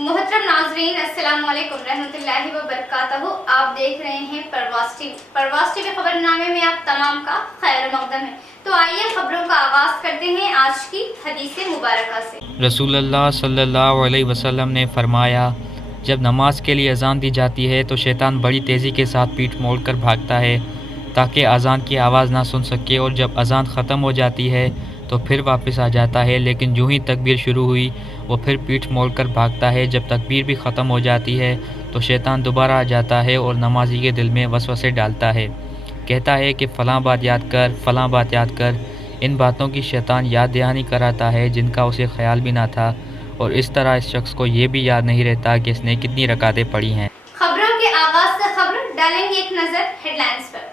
मोहतरम नाजरीन, अस्सलाम वालेकुम रहमतुल्लाहि व बरकातहू। आप देख रहे हैं परवास टीवी खबरनामे में आप तमाम का खैर मकदम है। तो आइए खबरों का आगाज करते हैं आज की हदीस मुबारक से। रसूलुल्लाह सल्लल्लाहु अलैहि वसल्लम ने फरमाया, जब नमाज के लिए अजान दी जाती है तो शैतान बड़ी तेज़ी के साथ पीठ मोड़कर भागता है ताकि अजान की आवाज़ ना सुन सके, और जब अजान ख़त्म हो जाती है तो फिर वापस आ जाता है, लेकिन यूँ ही तकबीर शुरू हुई वो फिर पीठ मोड़कर भागता है। जब तकबीर भी ख़त्म हो जाती है तो शैतान दोबारा आ जाता है और नमाजी के दिल में वसवसे डालता है, कहता है कि फ़लाँ बात याद कर, फ़लाँ बात याद कर। इन बातों की शैतान याद दहानी कराता है जिनका उसे ख्याल भी ना था, और इस तरह इस शख्स को ये भी याद नहीं रहता कि इसने कितनी रकातें पढ़ी हैं। खबरों के आगाज से खबर डालेंगे एक नजर हेडलाइंस पर।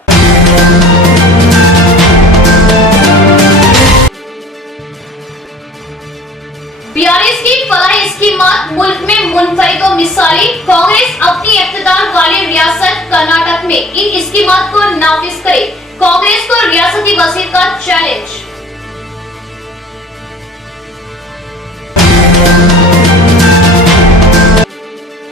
बीआरएस की फलाही स्कीमात मुल्क में मुनफरिद व मिसाली। कांग्रेस अपनी इख्तिदार वाली रियासत कर्नाटक में इन स्कीमात को नाफिज करे। कांग्रेस को रियासती वजीर का चैलेंज।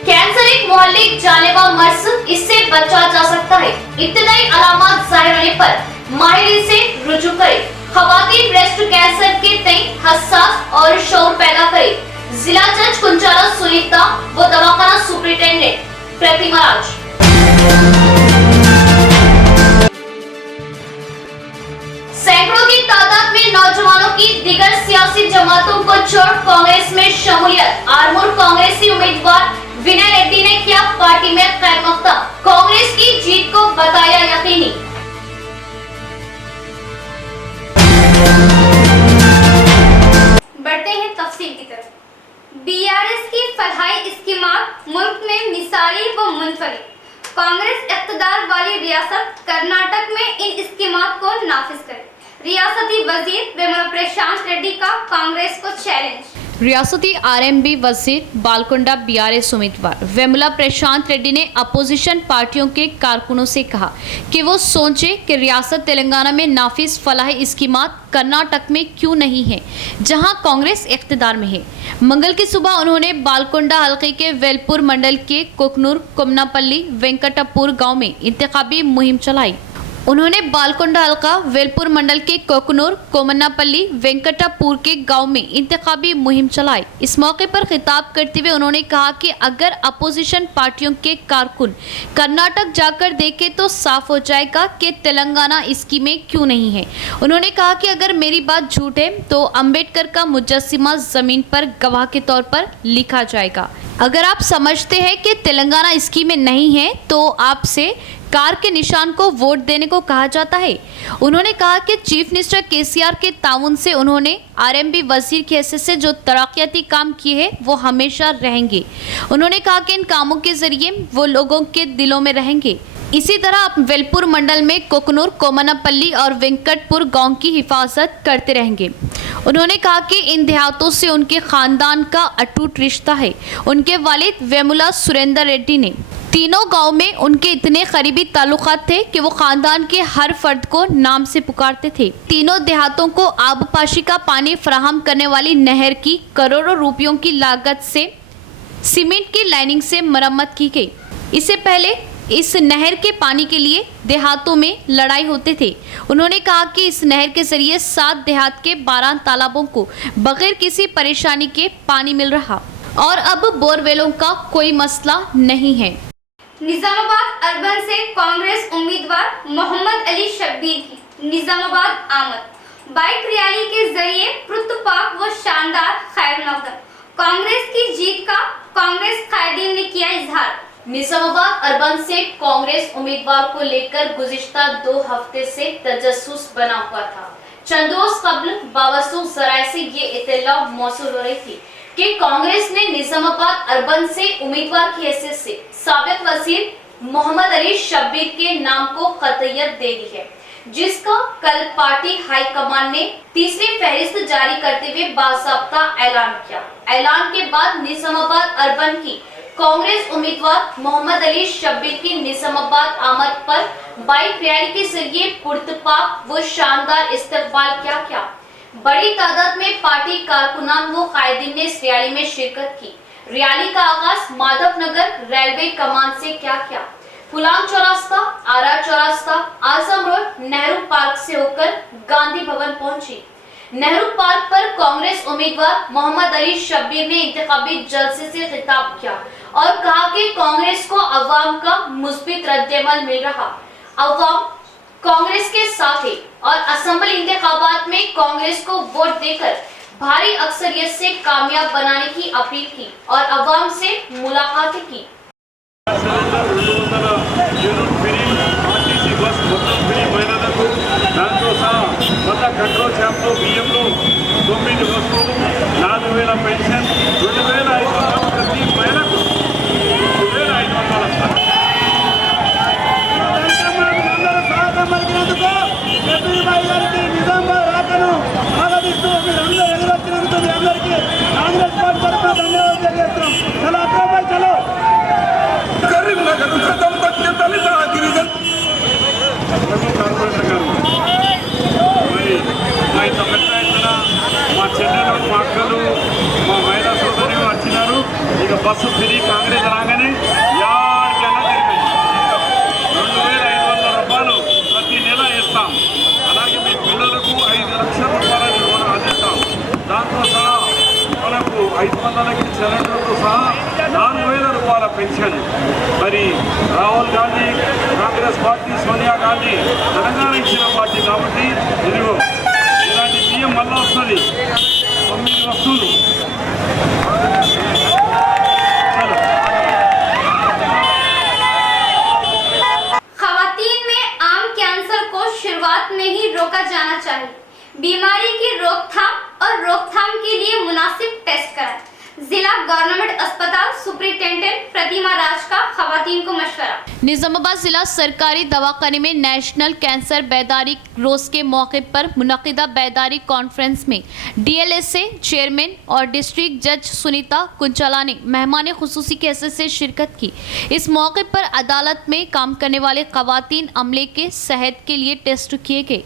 कैंसर एक मुहल्लिक जानलेवा मर्ज, इससे बचा जा सकता है। इब्तिदाई अलामत जाहिर होने पर माहिरीन से रुजू करें। खवातीन ब्रेस्ट कैंसर के तय हसास और शौर पैदा करे। जिला जज कुंचाला सुनीता व दवाखाना सुपरिटेंडेंट प्रतिमा राज। सैकड़ों की तादाद में नौजवानों की दीगर सियासी जमातों को छोड़ कांग्रेस में शमूलियत। आरमूर कांग्रेसी उम्मीदवार विनय रेड्डी ने किया पार्टी में खैर मकदम। कांग्रेस की जीत को बताया यकीनी। बढ़ते हैं तफसील की तरफ। बीआरएस की फलाही स्कीमात मुल्क में मिसाली व मुनफरिद। कांग्रेस इख्तिदार वाली रियासत कर्नाटक में इन स्कीमात को नाफिज करे। रियासती वजीर वेमुला प्रशांत रेड्डी का कांग्रेस को चैलेंज। रियासती आरएमबी वजीर बालकोंडा बीआरएस उम्मीदवार वेमुला प्रशांत रेड्डी ने अपोजिशन पार्टियों के कारकुनों से कहा कि वो सोचे कि रियासत तेलंगाना में नाफिज फलाही स्कीमात कर्नाटक में क्यों नहीं है, जहां कांग्रेस इख्तिदार में है। मंगल की सुबह उन्होंने बालकोंडा हल्के के वेलपुर मंडल के कोकनूर कोमनापल्ली वेंकटपुर गांव में इंतखाबी मुहिम चलाई। उन्होंने बालकोंडा हल्का वेलपुर मंडल के कोकनूर कोमन्नापल्ली वेंकटापुर के गांव में इंतखाबी मुहिम चलाई। इस मौके पर खिताब करते हुए उन्होंने कहा कि अगर अपोजिशन पार्टियों के कारकुन कर्नाटक जाकर देखें तो साफ हो जाएगा कि तेलंगाना स्कीमें क्यों नहीं है। उन्होंने कहा कि अगर मेरी बात झूठ है तो अंबेडकर का मुजस्सिमा जमीन पर गवाह के तौर पर लिखा जाएगा। अगर आप समझते हैं कि तेलंगाना स्कीमें नहीं है तो आपसे कार के निशान को वोट देने को कहा जाता है। उन्होंने कहा कि चीफ मिनिस्टर केसीआर के ताउन से उन्होंने आरएमबी वजीर की हैसियत से जो तरक्याती काम किए हैं वो हमेशा रहेंगे। उन्होंने कहा कि इन कामों के जरिए वो लोगों के दिलों में रहेंगे। इसी तरह आप वेलपुर मंडल में कोकनूर कोमनापल्ली और वेंकटपुर गांव की हिफाजत करते रहेंगे। उन्होंने कहा कि इन देहातों से उनके खानदान का अटूट रिश्ता है। उनके वालिद वेमुला सुरेंद्र रेड्डी ने तीनों गांव में उनके इतने करीबी ताल्लुकात थे कि वो खानदान के हर फर्द को नाम से पुकारते थे। तीनों देहातों को आबपाशी का पानी फराहम करने वाली नहर की करोड़ों रुपयों की लागत से सीमेंट की लाइनिंग से मरम्मत की गई। इससे पहले इस नहर के पानी के लिए देहातों में लड़ाई होते थे। उन्होंने कहा कि इस नहर के जरिए 7 देहात के 12 तालाबों को बगैर किसी परेशानी के पानी मिल रहा और अब बोरवेलों का कोई मसला नहीं है। निजामाबाद अर्बन से कांग्रेस उम्मीदवार मोहम्मद अली शब्बीर की निजामाबाद आमद। बाइक रैली के जरिए पुरतपाक व शानदार खैर मकदम। कांग्रेस की जीत का कांग्रेस कायदीन ने किया इजहार। निजामाबाद अर्बन से कांग्रेस उम्मीदवार को लेकर गुज़िश्ता 2 हफ्ते से तजस्सुस बना हुआ था। चंद रोज कबल बावसूख जराए से ये इत्तला मौसूल हो रही थी कि कांग्रेस ने निजामाबाद अर्बन से उम्मीदवार की हैसियत से साबिक वजीर मोहम्मद अली शब्बीर के नाम को कतईयत दे दी है, जिसका कल पार्टी हाईकमान ने तीसरी फहरिस्त जारी करते हुए बाज़ाब्ता ऐलान किया। ऐलान के बाद निजामाबाद अर्बन की कांग्रेस उम्मीदवार मोहम्मद अली शब्बीर की निजामाबाद आमद पर बाइक रैली के जरिए पुरतपाक व शानदार इस्तकबाल क्या बड़ी तादाद में पार्टी कारकुनान व कायदीन ने इस रैली में शिरकत की। रैली का आगाज माधवनगर रेलवे कमान से किया। फुलांग चौरास्ता, आरा चौरास्ता, आजम रोड, नेहरू पार्क से होकर गांधी भवन पहुंची। नेहरू पार्क पर कांग्रेस उम्मीदवार मोहम्मद अली शब्बीर ने इंतखाबी जलसे से खिताब किया और कहा कि कांग्रेस को अवाम का मुस्बित रद्देमल मिल रहा। अवाम कांग्रेस के साथ है और असेंबली इंतखाबात में कांग्रेस को वोट देकर भारी अक्सरियत से कामयाब बनाने की अपील की और अवाम से मुलाकात की। కంట్రోల్ షాప్లో బియ్యంలో 9 వస్తువులు 4,000 పెన్షన్ 2,500 ప్రతి మహిళకు 2,500 నిజామాబాద్ రాకను ఆరాధిస్తూ మీరందరూ ఎదురొచ్చినందుకు మీ అందరికీ కాంగ్రెస్ పార్టీ తరఫున ధన్యవాదాలు తెలియజేస్తున్నాం. చలో అక్రమాయి చలో కరీంనగర్ ప్రథమ తక్కువ దళిత గిరిజన కార్పొరేటర్ గారు మా ఇంత పెద్ద ఎత్తున మా చెల్లెలు, మా అక్కలు, మా మహిళా సోదరులు వచ్చినారు. ఇక బస్సు ఫ్రీ కాంగ్రెస్ రాగానే యాడికైనా తిరిగి 2,500 రూపాయలు ప్రతి నెల ఇస్తాం. అలాగే మీ పిల్లలకు 5 లక్షల రూపాయలు రుణం అందిస్తాం. దాంతో సహా మనకు 500కి సిలిండర్తో సహా 4,000 రూపాయల పెన్షన్. మరి రాహుల్ గాంధీ కాంగ్రెస్ పార్టీ, సోనియా గాంధీ తెలంగాణ ఇచ్చిన పార్టీ కాబట్టి ఇదిగో ఇలాంటి బియ్యం మళ్ళా వస్తుంది. 9 వస్తువులు खवातीन में आम कैंसर को शुरुआत में ही रोका जाना चाहिए। बीमारी की रोकथाम और रोकथाम के लिए मुनासिब टेस्ट कराएं। जिला गवर्नमेंट अस्पताल सुपरिटेंडेंट प्रतिमा राज का खवातीन को मशवरा। निजामाबाद जिला सरकारी दवाखाने में नेशनल कैंसर बेदारी रोज के मौके पर मुनक़िदा बेदारी कॉन्फ्रेंस में DLSA चेयरमैन और डिस्ट्रिक्ट जज सुनीता कुंचला ने मेहमान खुसूसी की हैसियत से शिरकत की। इस मौके पर अदालत में काम करने वाले खवातीन अमले के सेहत के लिए टेस्ट किए गए।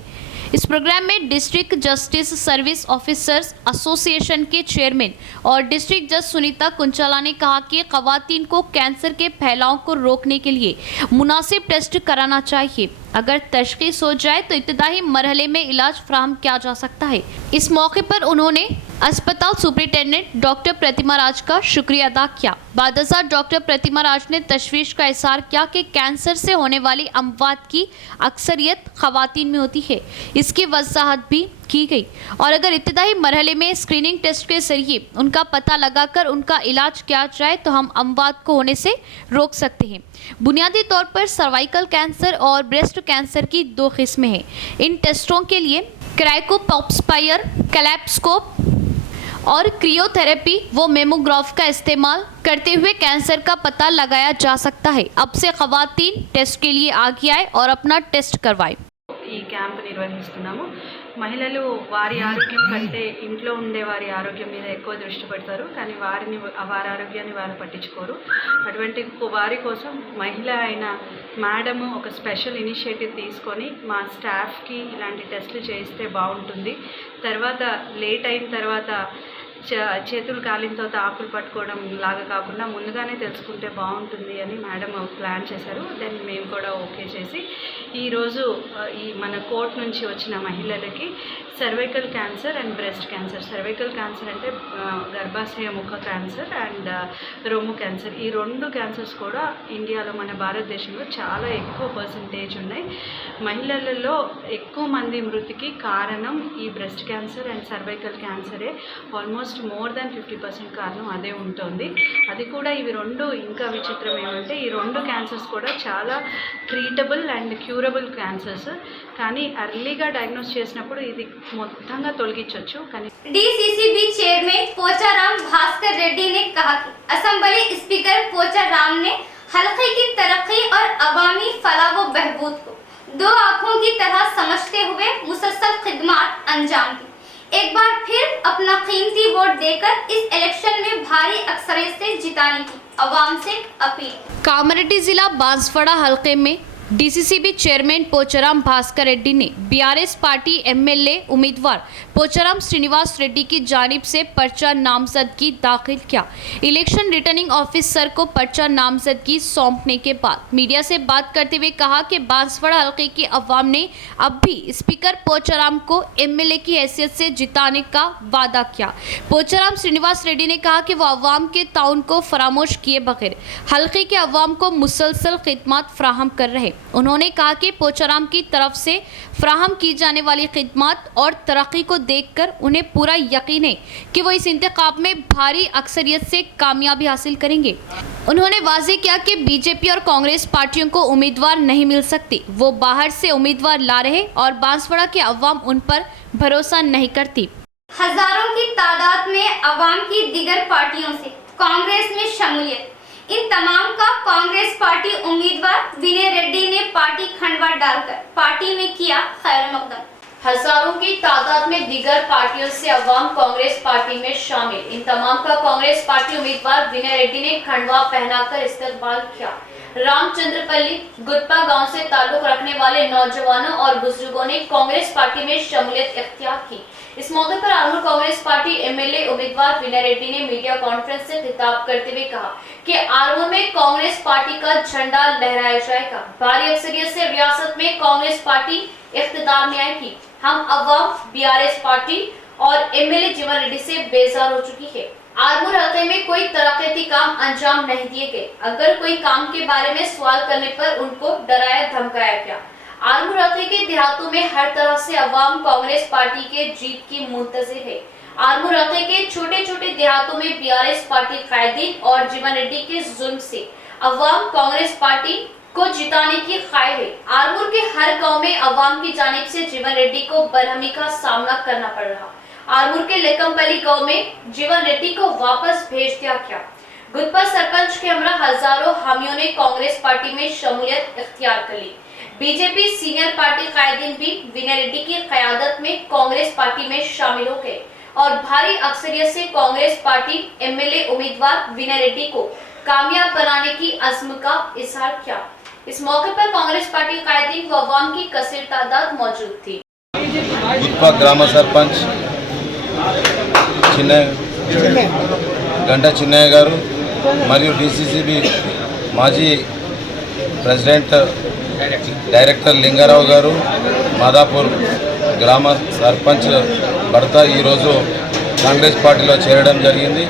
इस प्रोग्राम में district justice service officers association के चेयरमैन और डिस्ट्रिक्ट जज सुनीता कुंचला ने कहा कि खवातीन को कैंसर के फैलाव को रोकने के लिए मुनासिब टेस्ट कराना चाहिए। अगर तशख़ीस हो जाए तो इब्तिदाई मरहले में इलाज फराहम किया जा सकता है। इस मौके पर उन्होंने अस्पताल सुपरिटेंडेंट डॉक्टर प्रतिमा राज का शुक्रिया अदा किया। बादशाह डॉक्टर प्रतिमा राज ने तशवीश का इज़हार किया कि कैंसर से होने वाली अमवात की अक्सरियत खवातीन में होती है। इसकी वजाहत भी की गई और अगर इब्तिदाई मरहले में स्क्रीनिंग टेस्ट के जरिए उनका पता लगाकर उनका इलाज किया जाए तो हम अमवात को होने से रोक सकते हैं। बुनियादी तौर पर सर्वाइकल कैंसर और ब्रेस्ट कैंसर की 2 किस्में हैं। इन टेस्टों के लिए क्राइकोपॉप्सपायर, कैलेप्स्कोप और क्रियोथेरेपी व मेमोग्राफ का इस्तेमाल करते हुए कैंसर का पता लगाया जा सकता है। अब से खवातीन टेस्ट के लिए आगे आए और अपना टेस्ट करवाएं। ఈ క్యాంప్ నిర్వహిస్తున్నాము. మహిళలు వారి ఆరోగ్యం కంటే ఇంట్లో ఉండే వారి ఆరోగ్యం మీద ఎక్కువ దృష్టి పెడతారు, కానీ వారి ఆరోగ్యాన్ని వారు పట్టించుకోరు. అటువంటి వారి కోసం మహిళ అయిన మేడము ఒక స్పెషల్ ఇనిషియేటివ్ తీసుకొని మా స్టాఫ్కి ఇలాంటి టెస్టులు చేయిస్తే బాగుంటుంది. తర్వాత లేట్ అయిన తర్వాత చేతులు కాలిన తర్వాత ఆకులు పట్టుకోవడం లాగా కాకుండా ముందుగానే తెలుసుకుంటే బాగుంటుంది అని మేడం ప్లాన్ చేశారు. దెన్ మేము కూడా ఓకే చేసి ఈరోజు ఈ మన కోర్ట్ నుంచి వచ్చిన మహిళలకి cervical cancer and breast cancer, cervical cancer అంటే గర్భాశయ ముఖ క్యాన్సర్ అండ్ రొమ్ము క్యాన్సర్, ఈ 2 క్యాన్సర్స్ కూడా ఇండియాలో మన భారతదేశంలో చాలా ఎక్కువ పర్సంటేజ్ ఉన్నాయి. మహిళలలో ఎక్కువ మంది మృతికి కారణం ఈ బ్రెస్ట్ క్యాన్సర్ అండ్ సర్వైకల్ క్యాన్సరే. ఆల్మోస్ట్ మోర్ దాన్ 50% కారణం అదే ఉంటుంది. అది కూడా ఇవి 2 ఇంకా విచిత్రం ఏమంటే ఈ 2 క్యాన్సర్స్ కూడా చాలా ట్రీటబుల్ అండ్ క్యూరబుల్ క్యాన్సర్స్, కానీ అర్లీగా డయాగ్నోస్ చేసినప్పుడు ఇది మొత్తంగా తొలగించవచ్చు. కానీ DCCB चेयरमैन पोचाराम भास्कर रेड्डी ने कहा कि असेंबली स्पीकर पोचाराम ने हल्के की तरक्की और अवामी फलाह व बहबूद को 2 आँखों की तरह समझते हुए मुसलसल खिदमत अंजाम दी। एक बार फिर अपना कीमती वोट देकर इस इलेक्शन में भारी अक्सरियत से जिताने की अवाम से अपील। कामारेड्डी जिला बांसवाड़ा हलके में डीसीसीबी चेयरमैन पोचाराम भास्कर रेड्डी ने बीआरएस पार्टी एमएलए उम्मीदवार पोचाराम श्रीनिवास रेड्डी की जानिब से पर्चा नामजदगी दाखिल किया। इलेक्शन रिटर्निंग ऑफिसर को पर्चा नामजदगी सौंपने के बाद मीडिया से बात करते हुए कहा कि बांसवाड़ा हल्के की अवाम ने अब भी स्पीकर पोचाराम को एमएलए की हैसियत से जिताने का वादा किया। पोचाराम श्रीनिवास रेड्डी ने कहा कि वो अवाम के ताउन को फरामोश किए बगैर हल्के के अवाम को मुसलसल खिदमत फराहम कर रहे। उन्होंने कहा कि पोचाराम की तरफ से फराहम की जाने वाली खिदमत और तरक्की को देखकर उन्हें पूरा यकीन है कि वो इस इंतखाब में भारी अक्सरियत से कामयाबी हासिल करेंगे। उन्होंने वाज़ेह किया कि बीजेपी और कांग्रेस पार्टियों को उम्मीदवार नहीं मिल सकती, वो बाहर से उम्मीदवार ला रहे और बांसवाड़ा के अवाम उन पर भरोसा नहीं करती। हजारों की तादाद में अवाम की दीगर पार्टियों से कांग्रेस में शमूलियत, इन तमाम का कांग्रेस पार्टी उम्मीदवार विनय रेड्डी ने पार्टी खंडवा डालकर पार्टी में किया खैर मकदम। हजारों की तादाद में दीगर पार्टियों से अवाम कांग्रेस पार्टी में शामिल, इन तमाम का कांग्रेस पार्टी उम्मीदवार विनय रेड्डी ने खंडवा पहनाकर इस्तकबाल किया। रामचंद्रपल्ली गुटपा गांव से ताल्लुक रखने वाले नौजवानों और बुजुर्गों ने कांग्रेस पार्टी में शमूलियत इख्तियार की। इस मौके पर आर्मूर कांग्रेस पार्टी एमएलए उम्मीदवार विनय रेड्डी ने मीडिया कॉन्फ्रेंस से खिताब करते हुए कहा कि आर्मूर में कांग्रेस पार्टी का झंडा लहराया जाएगा। भारी अक्सरियत से रियासत में कांग्रेस पार्टी इख्तिदार में आएगी। हम अवाम बीआरएस पार्टी और एमएलए जीवन रेड्डी से बेजार हो चुकी है। आर्मूर हल्के में कोई तरक्याती काम अंजाम नहीं दिए गए। अगर कोई काम के बारे में सवाल करने पर उनको डराया धमकाया गया। आर्मूर हल्के के देहातों में हर तरह से अवाम कांग्रेस पार्टी के जीत की मुंतजिर है। आर्मूर हल्के के छोटे छोटे देहातों में बीआरएस पार्टी कायदीन और जीवन रेड्डी के जुल्म से अवाम कांग्रेस पार्टी को जिताने की ख्वाहिश है। आर्मूर के हर गांव में अवाम की जानिब से जीवन रेड्डी को बरहमी का सामना करना पड़ रहा। आर्मूर के लेकमपल्ली गांव में जीवन रेड्डी को वापस भेज दिया गया। गुटपा सरपंच के हमरा हजारों हामियों ने कांग्रेस पार्टी में शमूलियत इख्तियार कर ली। बीजेपी सीनियर पार्टी कायदीन भी विनय रेड्डी की क़यादत में कांग्रेस पार्टी में शामिल हो गए और भारी अक्सरियत से कांग्रेस पार्टी एमएलए उम्मीदवार विनय रेड्डी को कामयाब बनाने की अज़्म का इजहार किया। इस मौके पर कांग्रेस पार्टी कायदीन व अवाम की कसीर तादाद मौजूद थी। गुटपा ग्राम सरपंच गंटा चिन्नయ్య గారు మరియు డీసీసీబీ మాజీ ప్రెసిడెంట్ డైరెక్టర్ లింగారావు గారు మాదాపూర్ గ్రామ సర్పంచ్ భర్త ఈరోజు కాంగ్రెస్ పార్టీలో చేరడం జరిగింది।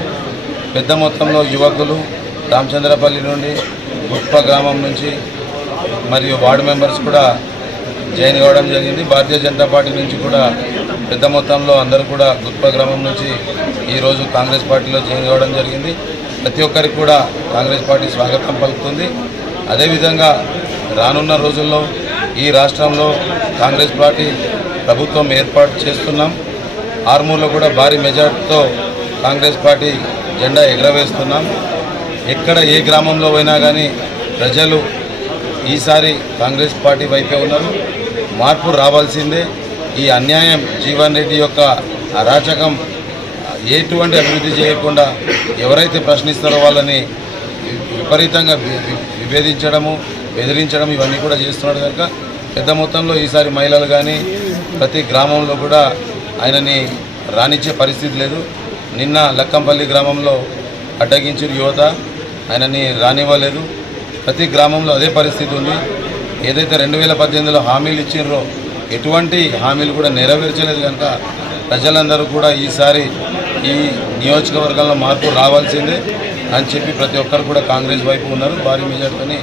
పెద్ద మొత్తంలో యువకులు రామచంద్రపల్లి నుండి గుట్పా గ్రామం నుంచి మరియు వార్డు మెంబర్స్ కూడా జాయిన్ కావడం జరిగింది। భారతీయ జనతా పార్టీ నుంచి కూడా పెద్ద మొత్తంలో అందరూ కూడా గుట్పా గ్రామం నుంచి ఈరోజు కాంగ్రెస్ పార్టీలో జాయిన్ కావడం జరిగింది। ప్రతి ఒక్కరికి కూడా కాంగ్రెస్ పార్టీ స్వాగతం పలుకుతుంది। అదేవిధంగా రానున్న రోజుల్లో ఈ రాష్ట్రంలో కాంగ్రెస్ పార్టీ ప్రభుత్వం ఏర్పాటు చేస్తున్నాం। ఆర్మూర్లో కూడా భారీ మెజార్టీతో కాంగ్రెస్ పార్టీ జెండా ఎగరవేస్తున్నాం। ఎక్కడ ఏ గ్రామంలో పోయినా కానీ ప్రజలు ఈసారి కాంగ్రెస్ పార్టీ వైపే ఉన్నారు। మార్పు రావాల్సిందే। ఈ అన్యాయం జీవన్ రెడ్డి యొక్క అరాచకం ఎటువంటి అభివృద్ధి చేయకుండా ఎవరైతే ప్రశ్నిస్తారో వాళ్ళని విపరీతంగా విభేదించడము బెదిరించడం ఇవన్నీ కూడా చేస్తున్నాడు కనుక పెద్ద మొత్తంలో ఈసారి మహిళలు కానీ ప్రతి గ్రామంలో కూడా ఆయనని రానిచ్చే పరిస్థితి లేదు। నిన్న లక్కంపల్లి గ్రామంలో అడ్డగించిన యువత ఆయనని రానివ్వలేదు। ప్రతి గ్రామంలో అదే పరిస్థితి ఉంది। ఏదైతే 2018లో హామీలు ఇచ్చినారో ఎటువంటి హామీలు కూడా నెరవేర్చలేదు కనుక ప్రజలందరూ కూడా ఈసారి ఈ నియోజకవర్గంలో మార్పు రావాల్సిందే అని చెప్పి ప్రతి ఒక్కరు కూడా కాంగ్రెస్ వైపు ఉన్నారు। భారీ మెజార్టీని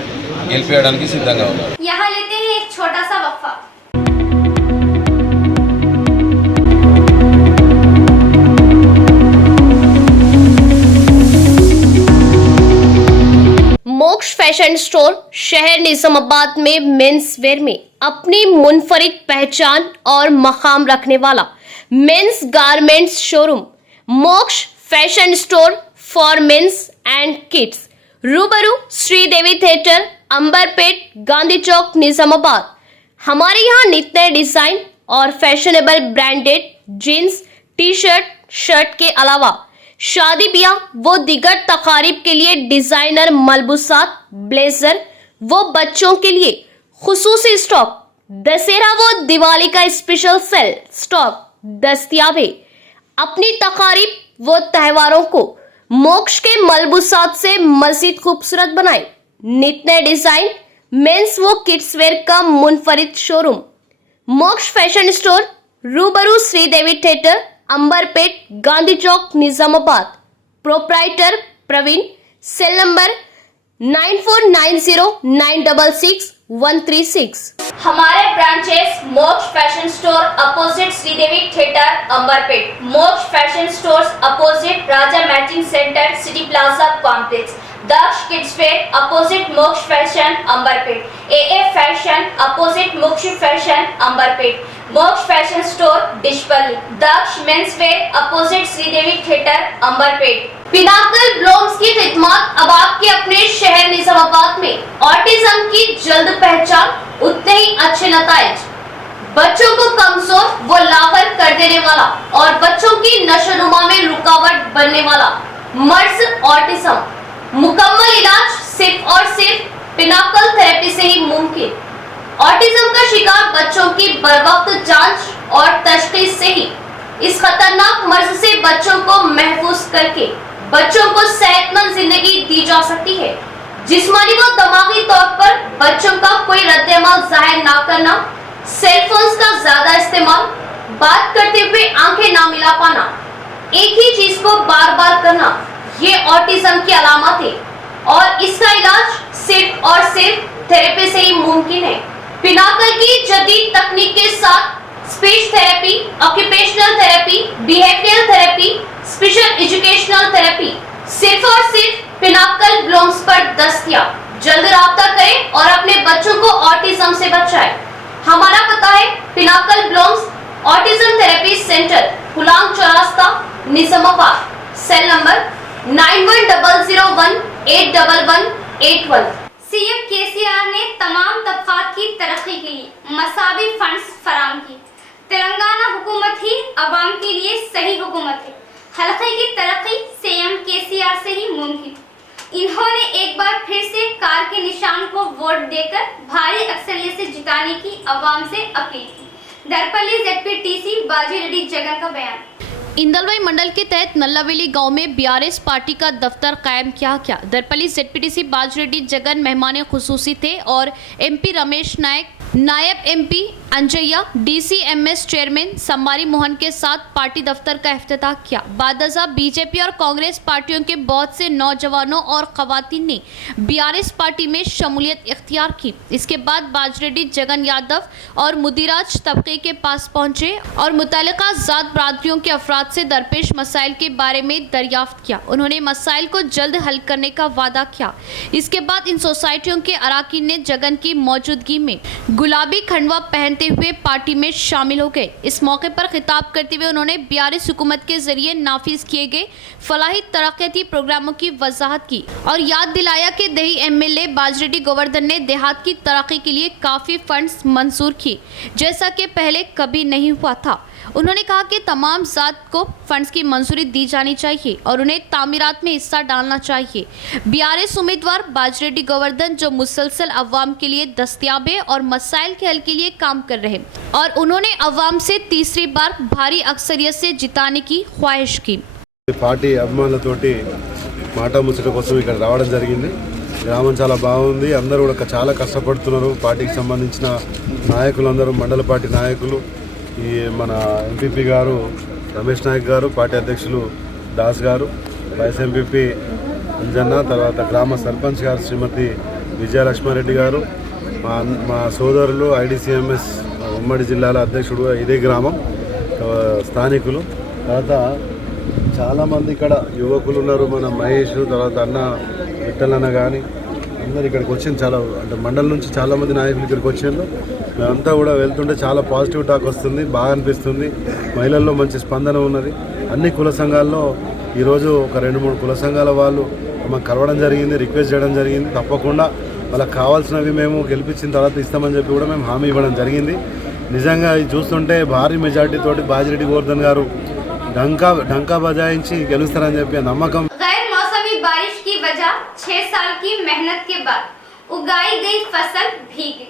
గెలిపేయడానికి సిద్ధంగా ఉన్నారు। यहाँ लेते हैं एक छोटा सा वक्फा। मोक्ष फैशन स्टोर शहर निजामाबाद में मेंस वेयर में अपनी मुनफरिद पहचान और मकाम रखने वाला मेंस गारमेंट्स शोरूम मोक्ष fashion store for men's and kids, Rubaru Sridevi theatre, Amberpet, Gandhi Chowk, Nizamabad. हमारे यहाँ नित नए डिजाइन और fashionable branded jeans, T shirt, shirt के अलावा शादी ब्याह वो दिगर तकारीब के लिए डिजाइनर मलबूसात, ब्लेजर वो बच्चों के लिए खुसूसी स्टॉक, दशहरा व दिवाली का स्पेशल सेल स्टॉक दस्तयाब है। अपनी तकारीब व त्योहारों को मोक्ष के मलबूसात से मजीद खूबसूरत बनाए। नित नए डिजाइन मेंस व किड्स वेयर का मुनफरिद शोरूम मोक्ष फैशन स्टोर, रूबरू Sridevi theatre, Amberpet, Gandhi Chowk, Nizamabad. Proprietor Praveen. Cell number 9490966136। हमारे branches Moksha fashion store opposite Sridevi theatre, Amberpet. Moksha fashion stores opposite Raja matching centre, city plaza complex. Daksh kids wear opposite Moksha fashion, Amberpet. AA fashion opposite Moksha fashion, Amberpet. Moksha fashion store Dichpally. Daksh men's wear opposite Sridevi theatre, Amberpet. Pinnacle ब्लॉम्स की खिदमत अब आपके अपने शहर निजामाबाद में। Autism की जल्द पहचान, उतने ही अच्छे नताइज। बच्चों को कमजोर व लावर कर देने वाला और बच्चों की नशोनुमा में रुकावट बनने वाला मर्ज ऑटिज्म, मुकम्मल इलाज सिर्फ और सिर्फ पिनाकल थेरेपी से ही मुमकिन। ऑटिज्म का शिकार बच्चों की बरवक्त जांच और तशखीस से ही इस खतरनाक मर्ज से बच्चों को महफूज करके बच्चों को सेहतमंद जिंदगी दी जा सकती है। जिस्मानी व दिमागी तौर पर बच्चों का कोई रद्द-ए-अमल जाहिर ना करना, सेलफोन्स का ज्यादा इस्तेमाल, बात करते हुए आंखें ना मिला पाना, एक ही चीज को बार बार करना, ये ऑटिज्म की अलामत है और इसका इलाज सिर्फ और सिर्फ थेरेपी से ही मुमकिन है। पिनाकल की जदीद तकनीक के साथ speech therapy, occupational therapy, behavioural therapy, special educational therapy सिर्फ और सिर्फ पिनाकल ब्लॉम्स पर दस्तयाब। जल्द राब्ता करें और अपने बच्चों को ऑटिज्म से बचाएं। हमारा पता है Pinnacle Blooms autism therapy centre, Gulam Chowrasta, Nizamabad. Cell number 9100181181। CM KCR ने तमाम तबकात की तरक्की के लिए मसावी फंड्स फराम किए। तेलंगाना हुकूमत ही अवाम के लिए सही हुकूमत है। हल्के की तरक्की सीएम केसीआर से ही मुमकिन। इन्होंने एक बार फिर से कार के निशान को वोट देकर भारी अक्सरियत से जिताने की अवाम से अपील की। दरपल्ली ZPTC बाजी रेड्डी जगन का बयान। इंदलवाई मंडल के तहत नल्लावेली गांव में BRS पार्टी का दफ्तर कायम किया गया। दरपल्ली ZPTC बाजरेड्डी जगन मेहमान खुसूसी थे और MP रमेश नायक, नायब MP Anjaiah, DCMS chairman Sammari Mohan के साथ पार्टी दफ्तर का इफ्तिताह किया। बादजा बीजेपी और कांग्रेस पार्टियों के बहुत से नौजवानों और खवातीन ने BRS पार्टी में शमूलियत इख्तियार की। इसके बाद बाजरेड्डी जगन यादव और मुदिराज तबके के पास पहुंचे और मुतल्लिका जात बरादरियों के अफराद से दरपेश मसाइल के बारे में दरियाफ्त किया। उन्होंने मसाइल को जल्द हल करने का वादा किया। इसके बाद इन सोसाइटियों के अराकीन ने जगन की मौजूदगी में गुलाबी खंडवा पहनते हुए पार्टी में शामिल हो गए। इस मौके पर खिताब करते हुए उन्होंने BRS हुकूमत के जरिए नाफिज किए गए फलाही तरक्याती प्रोग्रामों की वजाहत की और याद दिलाया कि दही MLA बाजरेड्डी गोवर्धन ने देहात की तरक्की के लिए काफ़ी फंड्स मंजूर किए, जैसा कि पहले कभी नहीं हुआ था। उन्होंने कहा कि तमाम जात को फंड्स की मंजूरी दी जानी चाहिए और उन्हें तामीरात में हिस्सा डालना चाहिए। BRS उम्मीदवार बाजरेड्डी गोवर्धन जो मुसलसल अवाम के लिए दस्तयाब है और मसाइल के हल के लिए काम कर रहे और उन्होंने अवाम से तीसरी बार भारी अक्सरियत से जिताने की ख्वाहिश की। పార్టీ అభిమానులతోటి మాట ముచ్చట కోసం ఇక్కడ రావడం జరిగింది। గ్రామం చాలా బాగుంది, అందరూ కూడా చాలా కష్టపడుతున్నారు। పార్టీకి సంబంధించిన నాయకులందరూ, మండల పార్టీ నాయకులు, ఈ మన ఎంపీపీ గారు రమేష్ నాయక్ గారు, పార్టీ అధ్యక్షులు దాస్ గారు, వైస్ ఎంపీపీ అంజన్న, తర్వాత గ్రామ సర్పంచ్ గారు శ్రీమతి విజయలక్ష్మారెడ్డి గారు, మా సోదరులు IDCMS ఉమ్మడి జిల్లాల అధ్యక్షుడు ఇదే గ్రామం స్థానికులు, తర్వాత చాలామంది ఇక్కడ యువకులు ఉన్నారు। మన మహేష్, తర్వాత అన్న విఠలన్న కానీ అందరు ఇక్కడికి వచ్చింది। చాలా అంటే మండలం నుంచి చాలామంది నాయకులు ఇక్కడికి వచ్చారు। మేమంతా కూడా వెళ్తుంటే చాలా పాజిటివ్ టాక్ వస్తుంది, బాగా అనిపిస్తుంది। మహిళల్లో మంచి స్పందన ఉన్నది। అన్ని కుల సంఘాల్లో ఈరోజు ఒక 2-3 కుల సంఘాల వాళ్ళు మాకు కలవడం జరిగింది, రిక్వెస్ట్ చేయడం జరిగింది। తప్పకుండా వాళ్ళకి కావాల్సినవి మేము గెలిపించిన తర్వాత ఇస్తామని చెప్పి కూడా మేము హామీ ఇవ్వడం జరిగింది। నిజంగా ఇది చూస్తుంటే భారీ మెజార్టీ తోటి బాజిరెడ్డి గోవర్ధన్ గారు డంకా బజాయించి గెలుస్తారని చెప్పి నమ్మకం। गैर मौसमी बारिश की वजह 6 साल की मेहनत के बाद उगाई गई फसल भीग गई।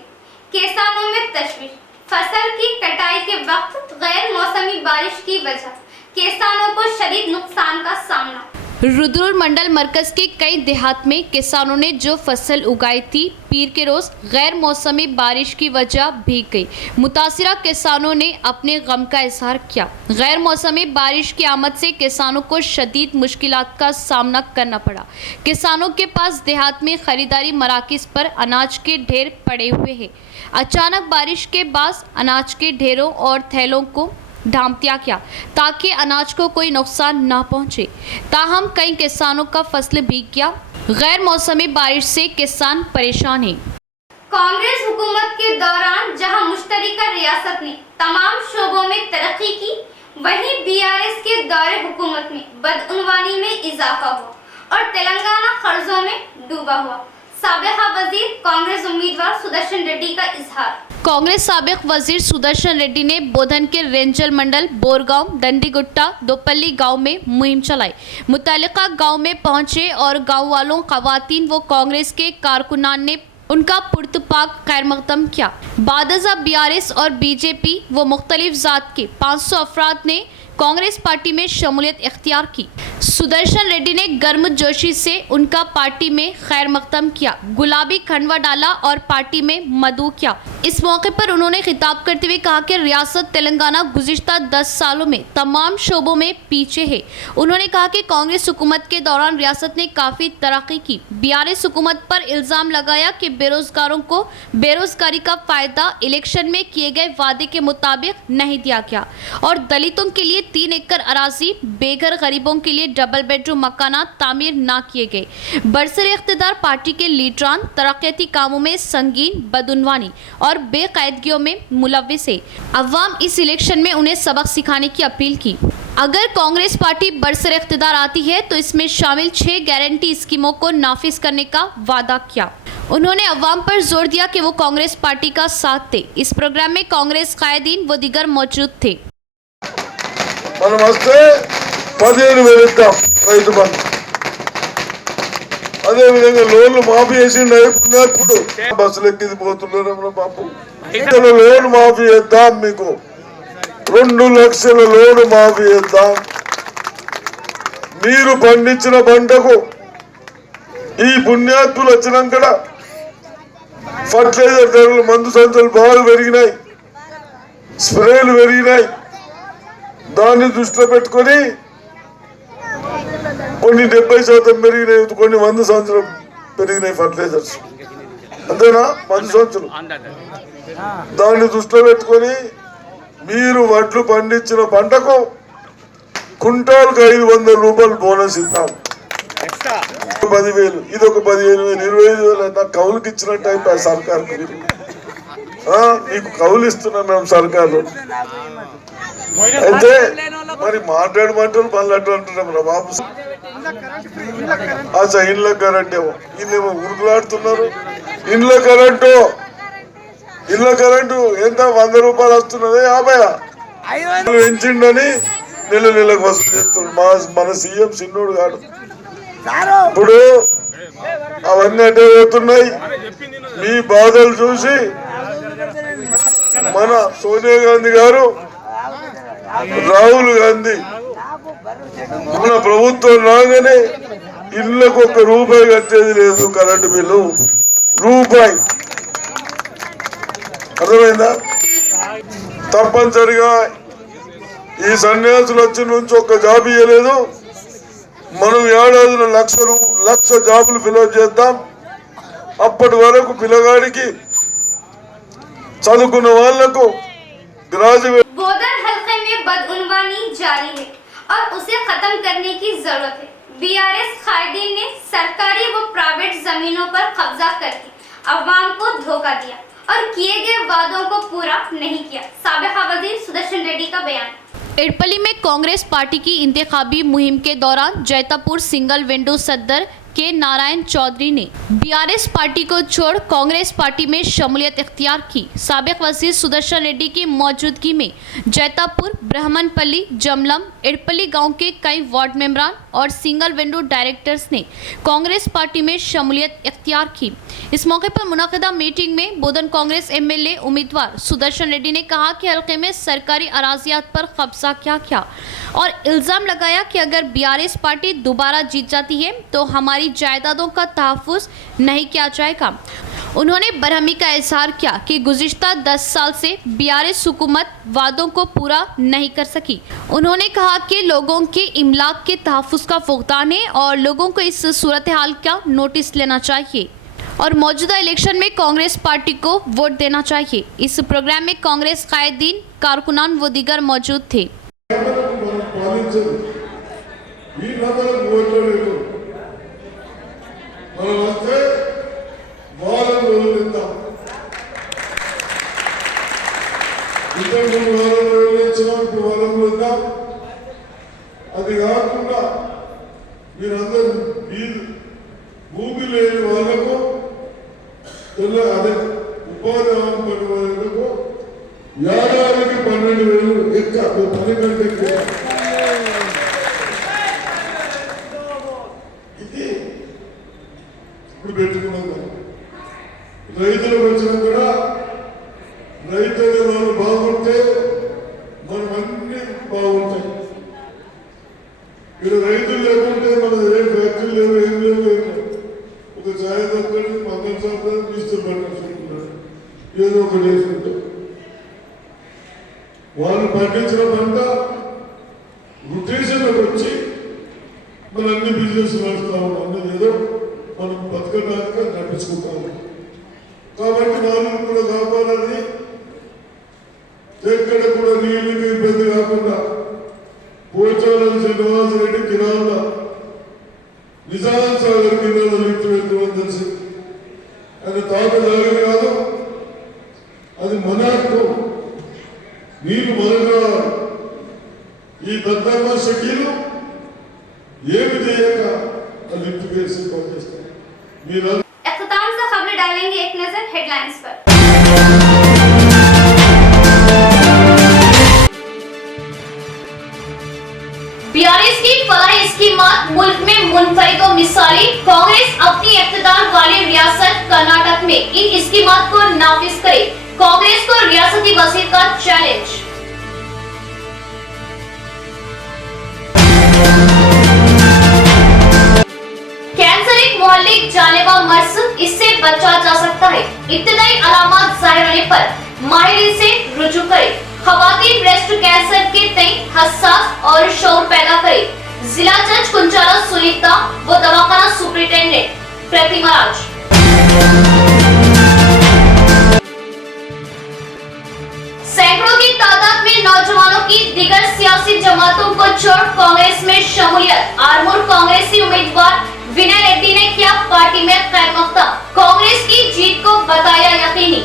किसानों में तशवीश। फसल की कटाई के वक्त गैर मौसमी बारिश की वजह किसानों को शदीद नुकसान का सामना। रुद्रपुर मंडल मरकज के कई देहात में किसानों ने जो फसल उगाई थी पीर के रोज गैर मौसमी बारिश की वजह भीग गई। मुतासिरा किसानों ने अपने गम का इजहार किया। गैर मौसमी बारिश की आमद से किसानों को शदीद मुश्किलात का सामना करना पड़ा। किसानों के पास देहात में खरीदारी मराकिज पर अनाज के ढेर पड़े हुए हैं। अचानक बारिश के बाद अनाज के ढेरों और थैलों को ढांप दिया गया ताकि अनाज को कोई नुकसान न पहुंचे। ताहम कई किसानों का फसल भीग गया। गैर मौसमी बारिश से किसान परेशान हैं। कांग्रेस हुकूमत के दौरान जहां मुश्तरका रियासत ने तमाम शोबों में तरक्की की, वहीं बीआरएस के दौरे हुकूमत में बदउनवानी में इजाफा हुआ और तेलंगाना कर्जों में डूबा हुआ। साबिक़ा वजीर कांग्रेस उम्मीदवार सुदर्शन रेड्डी का इजहार। कांग्रेस साबिक वजीर सुदर्शन रेड्डी ने बोधन के रेंजल मंडल बोरगांव, डंडीगुट्टा, दोपल्ली गांव में मुहिम चलाई। मुतल्लिका गांव में पहुंचे और गांव वालों, खवातीन व कांग्रेस के कारकुनान ने उनका पुरतपाक खैर मकदम किया। बादजा बीआरएस और बीजेपी व मुख्तलिफ जात के 500 अफराद ने कांग्रेस पार्टी में शमूलियत इख्तियार की। सुदर्शन रेड्डी ने गर्मजोशी से उनका पार्टी में खैर मकदम किया, गुलाबी खंडवा डाला और पार्टी में मदऊ किया। इस मौके पर उन्होंने खिताब करते हुए कहा कि रियासत तेलंगाना गुज़िश्ता 10 सालों में तमाम शोबों में पीछे है। उन्होंने कहा कि कांग्रेस हुकूमत के दौरान रियासत ने काफ़ी तरक्की की। बीआरएस हुकूमत पर इल्ज़ाम लगाया कि बेरोजगारों को बेरोजगारी का फ़ायदा इलेक्शन में किए गए वादे के मुताबिक नहीं दिया गया और दलितों के लिए 3 एकड़ अराजी, बेघर गरीबों के लिए डबल बेडरूम मकानात तामीर ना किए गए। बरसर इख्तिदार पार्टी के लीडरान तरक्याती कामों में संगीन बदउनवानी और बेकायदगियों में मुलव्विस है। अवाम इस इलेक्शन में उन्हें सबक सिखाने की अपील की। अगर कांग्रेस पार्टी बरसर इख्तिदार आती है तो इसमें शामिल 6 गारंटी स्कीमों को नाफिज करने का वादा किया। उन्होंने अवाम पर जोर दिया कि वो कांग्रेस पार्टी का साथ दे। इस प्रोग्राम में कांग्रेस कायदीन व दीगर मौजूद थे। మనం వస్తే 15,000 ఇద్దాం రైతు బంధు. అదేవిధంగా లోన్లు మాఫీ చేసిండు ఇప్పుడు బస్సులు ఎక్కి పోతున్నారు బాబు. లోన్ మాఫీ చేద్దాం, మీకు 2 లక్షల లోన్ మాఫీ చేద్దాం. మీరు పండించిన పంటకు ఈ పుణ్యాత్ములు వచ్చినాక ఫర్టిలైజర్ ధరలు, మందు సంచులు బాగా పెరిగినాయి, స్ప్రేలు పెరిగినాయి. దాన్ని దృష్టిలో పెట్టుకొని కొన్ని 70% పెరిగినాయి, కొన్ని 100% పెరిగినాయి ఫర్టిలైజర్స్. అంతేనా? 100%. దాన్ని దృష్టిలో పెట్టుకొని మీరు వడ్లు పండించిన పంటకు కుంటాల్కి 500 రూపాయలు బోనస్ ఇద్దాం. 10,000, ఇదొక 15,000, 25,000 నాకు కౌలుకి ఇచ్చినట్టు అయిపోయి సర్కార్కు. మీకు కౌలు ఇస్తున్నాం మేము సర్కారు. అయితే మరి మాట్లాడమంటారు మళ్ళీ అట్లా అంటున్నాం రా బాబు. అచ్చా, ఇండ్ల కరెంట్ ఏమో ఇల్లేమో ఉరుకులాడుతున్నారు. ఇండ్ల కరెంటు ఎంత 100 రూపాయలు వస్తున్నది, 50 పెంచిండని నెలకు వసూలు చేస్తున్నాడు మన సీఎం చిన్నోడు కాదు. ఇప్పుడు అవన్నీ అటే పోతున్నాయి. మీ బాధలు చూసి మన సోనియా గాంధీ గారు, రాహుల్ గాంధీ మన ప్రభుత్వం రాగానే ఇళ్లకు 1 రూపాయి కట్టేది లేదు, కరెంటు బిల్లు రూపాయి. అర్థమైందా? తప్పనిసరిగా ఈ సన్యాసులు వచ్చిన నుంచి 1 జాబ్ ఇవ్వలేదు. మనం ఏడాదిలో 1,00,000 జాబులు ఫిలప్ చేద్దాం. అప్పటి వరకు పిల్లగాడికి చదువుకున్న వాళ్లకు ग्रेजुएट। बोधन हल्के में बदउनवानी जारी है और उसे खत्म करने की जरूरत है। बीआरएस कायदीन ने सरकारी व प्राइवेट जमीनों पर कब्जा करके अवाम को धोखा दिया और किए गए वादों को पूरा नहीं किया। साबिक़ा वजीर सुदर्शन रेड्डी का बयान। इडपल्ली में कांग्रेस पार्टी की इंतखाबी मुहिम के दौरान जैतापुर सिंगल विंडो सदर के नारायण चौधरी ने बीआरएस पार्टी को छोड़ कांग्रेस पार्टी में शमूलियत इख्तियार की। साबिक वजीर सुदर्शन रेड्डी की मौजूदगी में जैतापुर, ब्रह्मनपल्ली, जमलम, इडपल्ली गांव के कई वार्ड मेंबरान और सिंगल विंडो डायरेक्टर्स ने कांग्रेस पार्टी में शमूलियत इख्तियार की। इस मौके पर मुनाकिदा मीटिंग में बोधन कांग्रेस एमएलए उम्मीदवार सुदर्शन रेड्डी ने कहा कि हल्के में सरकारी अराजियात पर कब्जा किया और इल्ज़ाम लगाया कि अगर बीआरएस पार्टी दोबारा जीत जाती है तो हमारी जायदादों का तहफ़्फ़ुज़ नहीं किया जाएगा। उन्होंने बरहमी का इजहार किया कि गुज़िश्ता 10 साल से बीआरएस हुकूमत वादों को पूरा नहीं कर सकी। उन्होंने कहा कि लोगों के इमलाक के तहफ़्फ़ुज़ का फुक़दान है और लोगों को इस सूरत हाल का नोटिस लेना चाहिए और मौजूदा इलेक्शन में कांग्रेस पार्टी को वोट देना चाहिए। इस प्रोग्राम में कांग्रेस कायदीन, कारकुनान व दीगर मौजूद थे। అది కాకుండా మీరందరూ భూమి లేని వాళ్ళకు అదే ఉపాధి హామీ పడిన వాళ్ళకు ఏడాదికి 12,000 ఎక్కువ 10 కంటే ఎక్కువ. ఇది ఇప్పుడు పెట్టుకున్నాం. రైతులకు వచ్చినా కూడా రైతు అనే వాళ్ళు బాగుంటే మనం అన్ని బాగుంటాయి. ఇక్కడ రైతులు లేకుంటే మన ఏం ఫ్యాక్టరీ లేవు, ఏం లేవు. ఒక ఛాయ తప్పని మంగళ సార్ మిస్టర్ పట్టించుకుంటున్నాడు, ఏదో ఒకటి వేసుకుంటాం. వాళ్ళు పండించిన పంట రొటేషన్లోకి వచ్చి మన అన్ని బిజినెస్ నడుస్తాము, అన్నది ఏదో మనం బతకడానికి నడిపించుకుంటాము. కాబట్టి నాలుగు కూడా కాపాలని ఎక్కడ కూడా నీళ్ళకి ఇబ్బంది కాకుండా పోచారం శ్రీనివాస రెడ్డి కిరాల నిజాం సాగర్ కిరాల లిఫ్ట్ పెట్టుకోవడం తెలిసి అది తాత జాగ్రత్త కాదు, అది మన హక్కు. నీరు మనగా ఈ దత్తమ్మ షకీలు ఏమి చేయక ఆ లిఫ్ట్ కేసు పనిచేస్తారు. మీరు इख्तिताम से खबरें डालेंगे एक नजर हेडलाइंस पर। बीआरएस की फलाही स्कीमात मुल्क में मुनफरिद व मिसाली। कांग्रेस अपनी इख्तिदार वाली रियासत कर्नाटक में इन स्कीमात को नाफिज करे। कांग्रेस को रियासती वजीर का चैलेंज। कैंसर एक मोहल्लिक जानलेवा मर्ज, इससे बचा जा सकता है। इब्तिदाई अलामत जाहिर होने पर माहिरीन से रुजू करें। खवातीन ब्रेस्ट कैंसर के तय हसास और शौर पैदा करे। जिला जज कुंचाला सुनीता व दवाखाना सुपरिटेंडेंट प्रतिमा राज। सैकड़ों की तादाद में नौजवानों की दीगर सियासी जमातों को छोड़ कांग्रेस में शमूलियत। आरमूर कांग्रेसी उम्मीदवार विनय रेड्डी ने किया पार्टी में खैर मकदम। कांग्रेस की जीत को बताया यकीनी।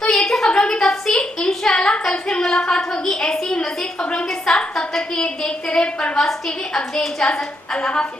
तो ये थी खबरों की तफसील। इंशाल्लाह कल फिर मुलाकात होगी ऐसी ही मजीद खबरों के साथ। तब तक ये देखते रहे परवाज़ टीवी। अब दे इजाजत, अल्लाह हाफिज।